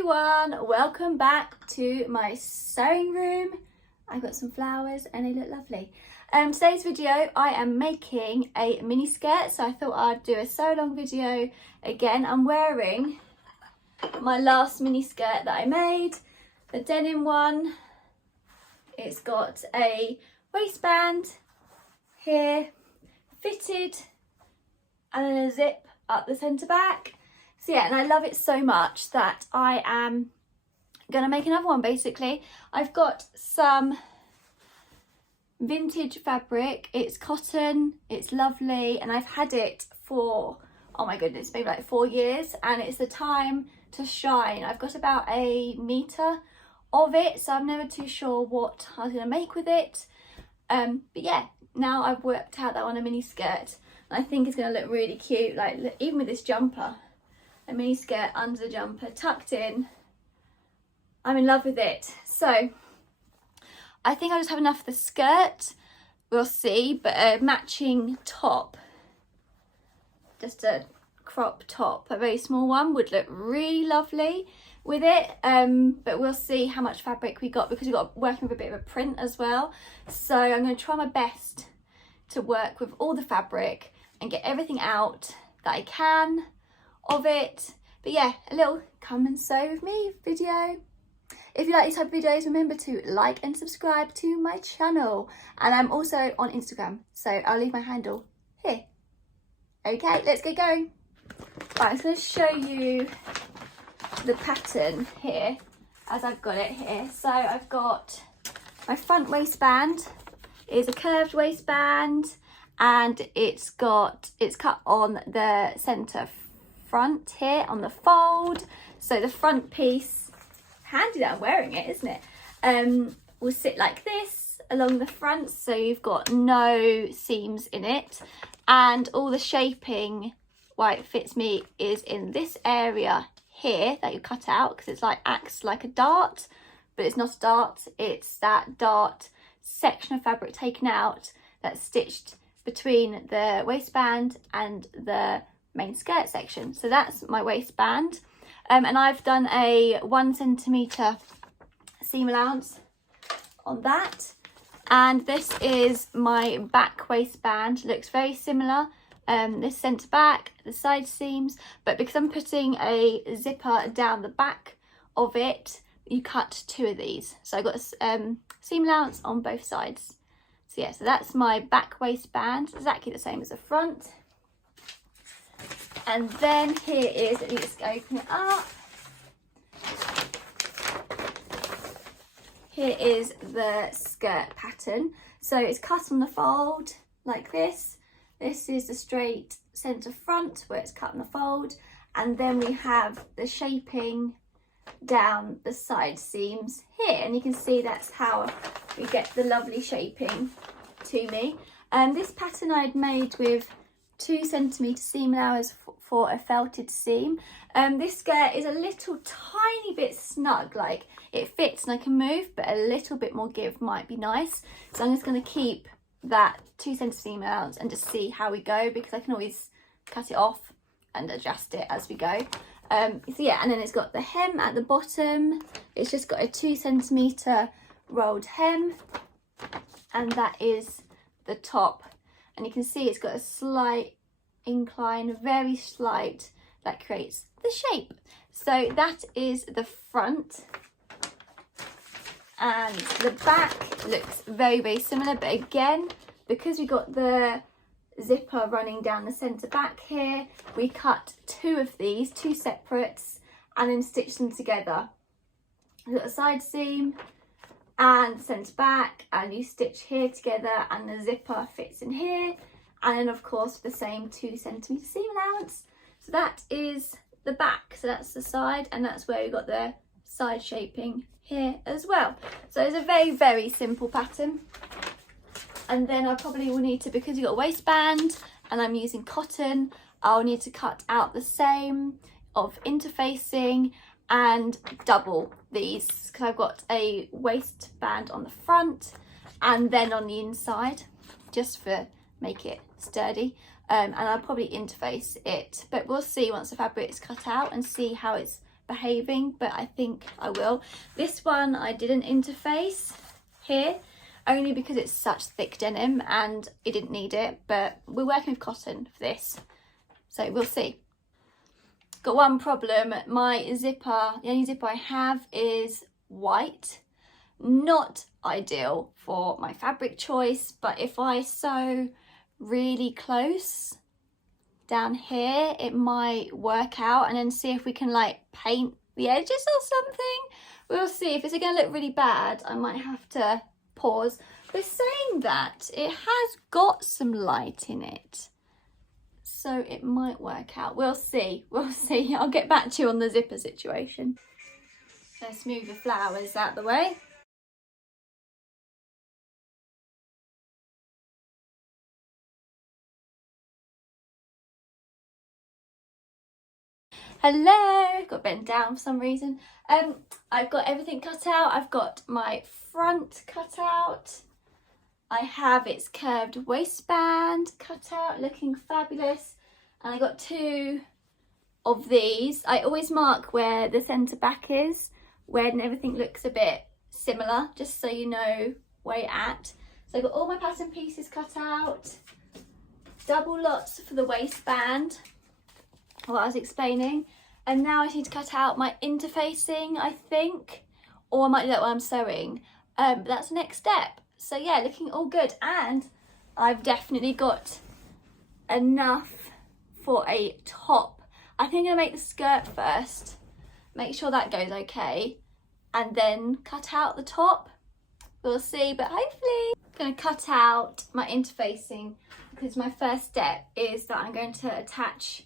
everyone, welcome back to my sewing room. I've got some flowers and they look lovely. Today's video I am making a mini skirt, so I thought I'd do a sew along video again. I'm wearing my last mini skirt that I made, the denim one. It's got a waistband here, fitted, and then a zip up the centre back. So yeah, and I love it so much that I am gonna make another one basically. I've got some vintage fabric, it's cotton, it's lovely, and I've had it for, oh my goodness, maybe like 4 years, and it's the time to shine. I've got about a metre of it, so I'm never too sure what I was gonna make with it. But yeah, now I've worked out that I want a mini skirt. I think it's gonna look really cute, like even with this jumper. A mini skirt under the jumper, tucked in. I'm in love with it. So I think I'll just have enough of the skirt. We'll see, but a matching top, just a crop top, a very small one, would look really lovely with it. But we'll see how much fabric we got, because we've got working with a bit of a print as well. So I'm going to try my best to work with all the fabric and get everything out that I can of it. But yeah, a little come and sew with me video. If you like these type of videos, remember to like and subscribe to my channel, and I'm also on Instagram, so I'll leave my handle here. Okay, let's get going. Right, I'm going to show you the pattern here as I've got it here. So I've got my front waistband is a curved waistband, and it's cut on the centre front here on the fold. So the front piece, handy that I'm wearing it, isn't it, will sit like this along the front, so you've got no seams in it, and all the shaping why it fits me is in this area here that you cut out, because it's like acts like a dart, but it's not a dart, it's that dart section of fabric taken out that's stitched between the waistband and the main skirt section. So that's my waistband, and I've done a 1 centimetre seam allowance on that. And this is my back waistband, looks very similar, this centre back, the side seams, but because I'm putting a zipper down the back of it, you cut 2 of these, so I got a seam allowance on both sides. So yeah, so that's my back waistband, exactly the same as the front. And then here is, let me just open it up. Here is the skirt pattern. So it's cut on the fold like this. This is the straight centre front where it's cut on the fold. And then we have the shaping down the side seams here. And you can see that's how we get the lovely shaping to me. This pattern I'd made with 2 centimetre seam allowance for a felted seam. This skirt is a little tiny bit snug, like it fits and I can move, but a little bit more give might be nice. So I'm just going to keep that 2 centimetre seam allowance and just see how we go, because I can always cut it off and adjust it as we go. So yeah, and then it's got the hem at the bottom. It's just got a 2 centimetre rolled hem, and that is the top. And you can see it's got a slight incline, very slight, that creates the shape. So that is the front, and the back looks very, very similar, but again, because we got the zipper running down the centre back here, we cut 2 of these, 2 separates, and then stitch them together. We've got a side seam and centre back, and you stitch here together, and the zipper fits in here, and then of course the same 2 centimetre seam allowance. So that is the back, so that's the side, and that's where we got the side shaping here as well. So it's a very, very simple pattern. And then I probably will need to, because you've got a waistband and I'm using cotton, I'll need to cut out the same of interfacing and double these, because I've got a waistband on the front and then on the inside, just for make it sturdy. And I'll probably interface it, but we'll see once the fabric is cut out and see how it's behaving, but I think I will. This one I didn't interface here, only because it's such thick denim and it didn't need it, but we're working with cotton for this, so we'll see. Got one problem, my zipper, the only zipper I have is white. Not ideal for my fabric choice, but if I sew really close down here, it might work out, and then see if we can like paint the edges or something. We'll see. If it's going to look really bad, I might have to pause. But saying that, it has got some light in it, so it might work out. We'll see. We'll see. I'll get back to you on the zipper situation. Let's move the flowers out the way. Hello, got bent down for some reason. I've got everything cut out. I've got my front cut out. I have its curved waistband cut out, looking fabulous. And I got 2 of these. I always mark where the centre back is, when everything looks a bit similar, just so you know where you're at. So I've got all my pattern pieces cut out, double lots for the waistband, what I was explaining, and now I need to cut out my interfacing, I think, or I might do that while I'm sewing, but that's the next step. So yeah, looking all good, and I've definitely got enough for a top. I think I'm gonna make the skirt first, make sure that goes okay, and then cut out the top. We'll see, but hopefully. I'm gonna cut out my interfacing, because my first step is that I'm going to attach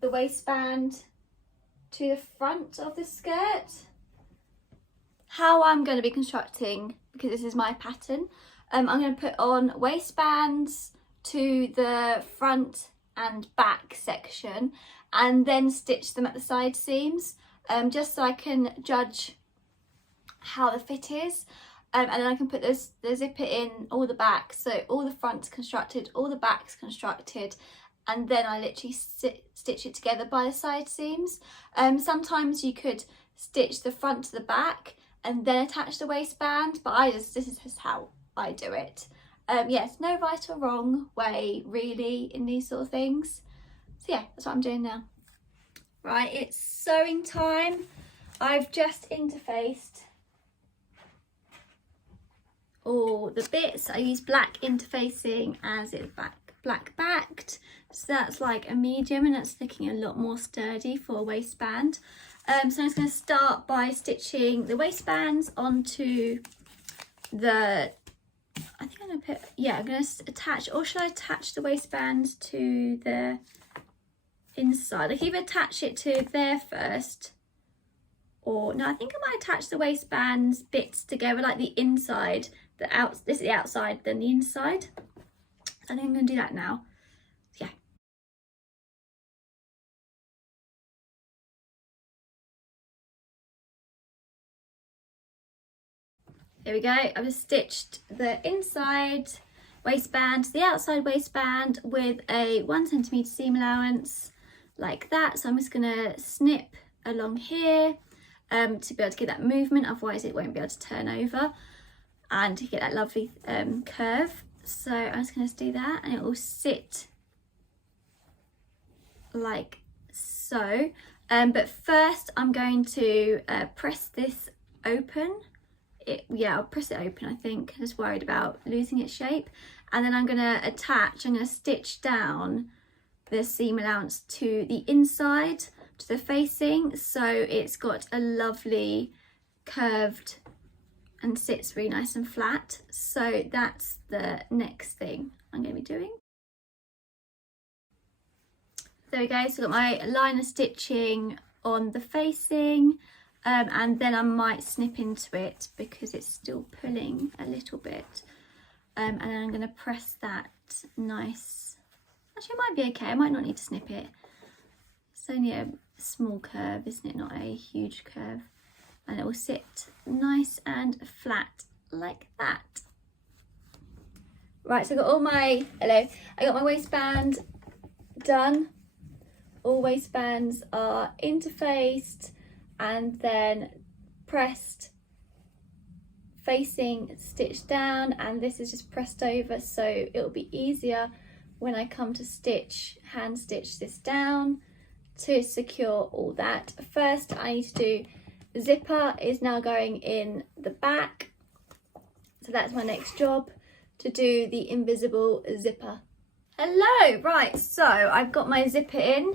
the waistband to the front of the skirt. How I'm going to be constructing, because this is my pattern, I'm going to put on waistbands to the front and back section, and then stitch them at the side seams, just so I can judge how the fit is, and then I can put the zipper in all the back, so all the front's constructed, all the back's constructed, and then I literally stitch it together by the side seams. Sometimes you could stitch the front to the back and then attach the waistband, but this is just how I do it. Yes, no right or wrong way really in these sort of things. So yeah, that's what I'm doing now. Right, it's sewing time. I've just interfaced all the bits. I use black interfacing as it's black backed, so that's like a medium, and that's looking a lot more sturdy for a waistband. So I'm just going to start by stitching the waistbands onto the, I think I'm going to put, yeah, I'm going to attach, or should I attach the waistband to the inside? I can either attach it to there first, or no, I think I might attach the waistbands bits together, like the inside, this is the outside, then the inside. I think I'm going to do that now. Yeah. There we go. I've just stitched the inside waistband to the outside waistband with a 1 centimetre seam allowance, like that. So I'm just going to snip along here to be able to get that movement, otherwise it won't be able to turn over, and to get that lovely curve. So I'm just going to do that, and it will sit like so. But first I'm going to press this open. I'll press it open, I think. I'm just worried about losing its shape. And then I'm going to stitch down the seam allowance to the inside, to the facing, so it's got a lovely curved and sits really nice and flat. So that's the next thing I'm going to be doing. There we go, so I've got my line of stitching on the facing, and then I might snip into it because it's still pulling a little bit, and then I'm going to press that nice. Actually, it might be okay, I might not need to snip it. It's only a small curve, isn't it, not a huge curve. And it will sit nice and flat like that. Right, so I got all my, I got my waistband done. All waistbands are interfaced, and then pressed facing stitch down, and this is just pressed over, so it'll be easier when I come to stitch, hand stitch this down to secure all that. First I need to do the zipper is now going in the back, so that's my next job, to do the invisible zipper. Hello, right, so I've got my zipper in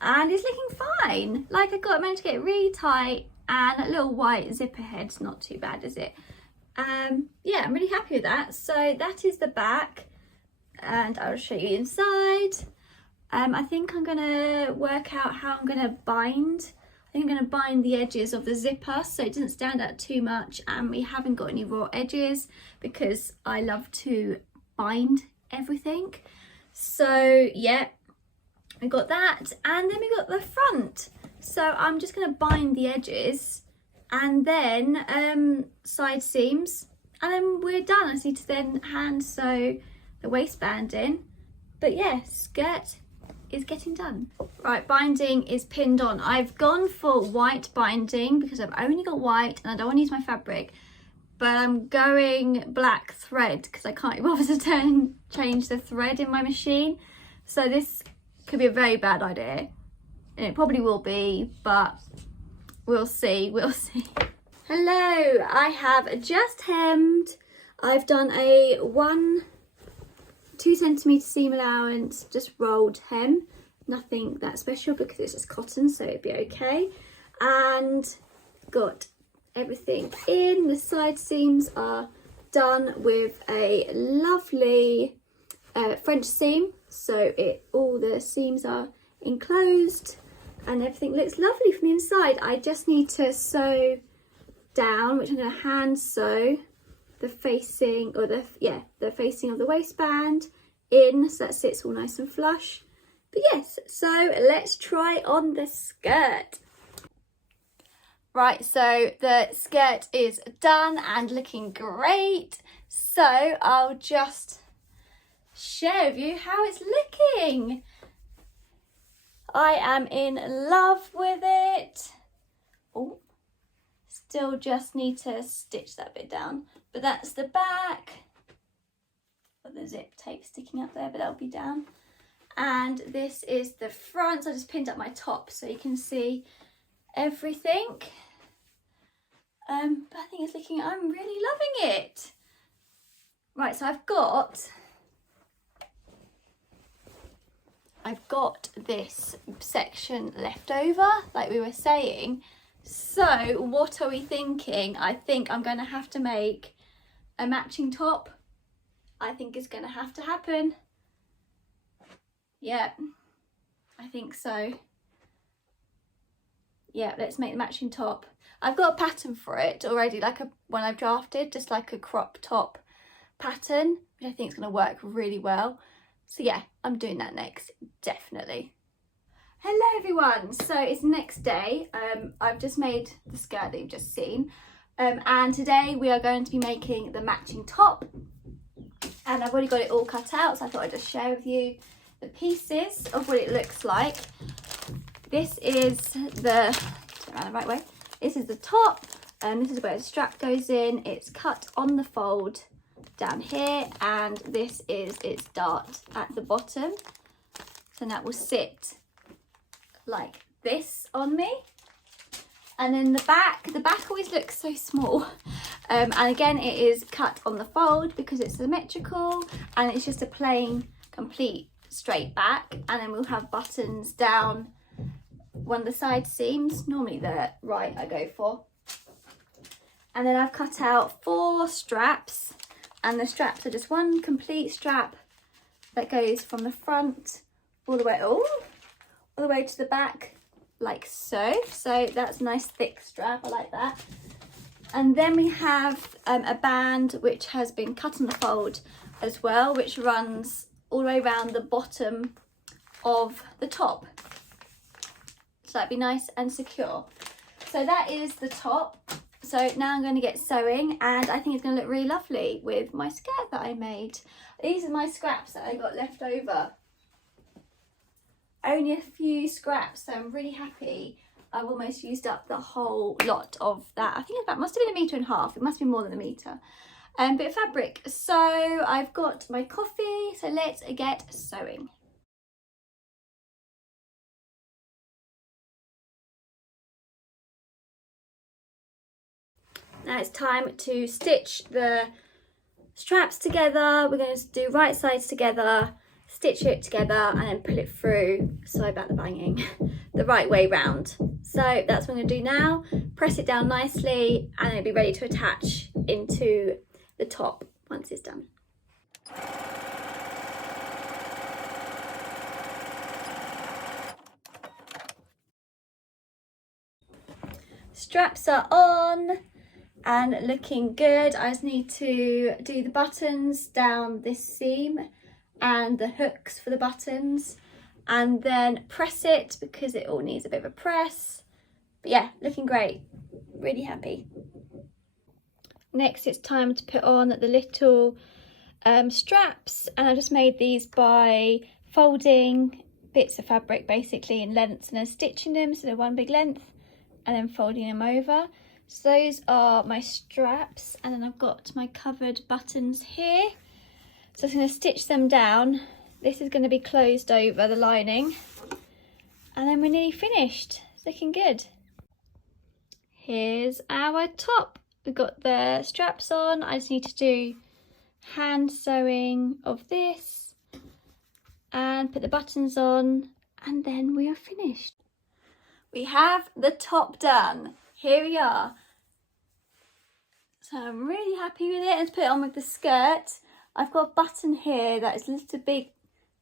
and it's looking fine. Like I managed to get it really tight, and a little white zipper head's not too bad, is it? Yeah, I'm really happy with that. So that is the back, and I'll show you inside. I think I'm gonna work out how I'm gonna bind. I think I'm gonna bind the edges of the zipper so it doesn't stand out too much, and we haven't got any raw edges because I love to bind everything. So yeah, we got that, and then we got the front. So I'm just going to bind the edges and then side seams, and then we're done. I just need to then hand sew the waistband in. But yeah, skirt is getting done. Right, binding is pinned on. I've gone for white binding because I've only got white and I don't want to use my fabric, but I'm going black thread because I can't be bothered to change the thread in my machine. So this could be a very bad idea, and it probably will be, but we'll see, we'll see. Hello, I have just hemmed. I've done a 2 centimetre seam allowance, just rolled hem, nothing that special because it's just cotton, so it'd be okay. And got everything in. The side seams are done with a lovely French seam, so all the seams are enclosed and everything looks lovely from the inside. I just need to sew down, which I'm going to hand sew the facing, or the facing of the waistband in, so that sits all nice and flush. But yes, so let's try on the skirt. Right, so the skirt is done and looking great, so I'll just share with you how it's looking. I am in love with it. Oh, still just need to stitch that bit down, but that's the back. Got the zip tape sticking up there, but that'll be down. And this is the front, so I just pinned up my top so you can see everything. But I think it's looking, I'm really loving it. Right, so I've got this section left over, like we were saying. So what are we thinking? I think I'm going to have to make a matching top. I think it's going to have to happen. Yeah, I think so. Yeah, let's make the matching top. I've got a pattern for it already, like one I've drafted, just like a crop top pattern, which I think is going to work really well. So yeah, I'm doing that next, definitely. Hello everyone, so it's next day. I've just made the skirt that you've just seen, and today we are going to be making the matching top, and I've already got it all cut out, so I thought I'd just share with you the pieces of what it looks like. This is the, turn around the right way, this is the top, and this is where the strap goes in. It's cut on the fold down here, and this is its dart at the bottom, so that will sit like this on me. And then the back always looks so small, and again it is cut on the fold because it's symmetrical, and it's just a plain complete straight back, and then we'll have buttons down one of the side seams, normally the right I go for. And then I've cut out 4 straps, and the straps are just one complete strap that goes from the front all the way to the back, like so. So that's a nice thick strap, I like that. And then we have a band which has been cut on the fold as well, which runs all the way around the bottom of the top, so that'd be nice and secure. So that is the top. So now I'm going to get sewing, and I think it's going to look really lovely with my skirt that I made. These are my scraps that I got left over. Only a few scraps, so I'm really happy I've almost used up the whole lot of that. I think it must have been 1.5 meters. It must be more than 1 meter. Bit of fabric. So I've got my coffee, so let's get sewing. Now it's time to stitch the straps together. We're going to do right sides together, stitch it together, and then pull it through, sorry about the banging, the right way round. So that's what I'm going to do now. Press it down nicely and it'll be ready to attach into the top once it's done. Straps are on and looking good. I just need to do the buttons down this seam and the hooks for the buttons, and then press it because it all needs a bit of a press. But yeah, looking great, really happy. Next it's time to put on the little straps, and I just made these by folding bits of fabric basically in lengths and then stitching them so they're one big length and then folding them over. So those are my straps, and then I've got my covered buttons here. So I'm going to stitch them down. This is going to be closed over the lining, and then we're nearly finished. It's looking good. Here's our top. We've got the straps on. I just need to do hand sewing of this and put the buttons on, and then we are finished. We have the top done. Here we are. So I'm really happy with it. Let's put it on with the skirt. I've got a button here that is a little big,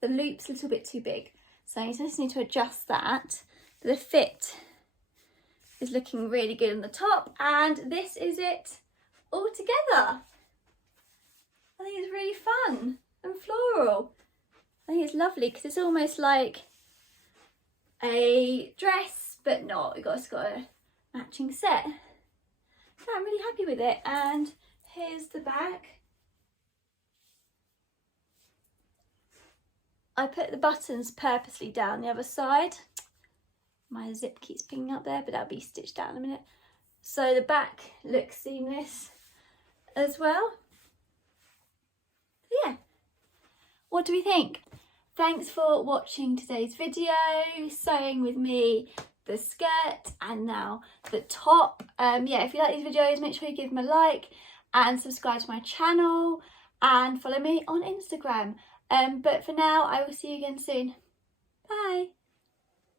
the loop's a little bit too big. So I just need to adjust that. But the fit is looking really good on the top, and this is it all together. I think it's really fun and floral. I think it's lovely because it's almost like a dress, but not. It's got a matching set. Yeah, I'm really happy with it. And here's the back. I put the buttons purposely down the other side. My zip keeps pinging up there, but that'll be stitched down in a minute. So the back looks seamless as well. Yeah, what do we think? Thanks for watching today's video, sewing with me the skirt and now the top. Yeah, if you like these videos, make sure you give them a like and subscribe to my channel and follow me on Instagram. But for now, I will see you again soon. Bye.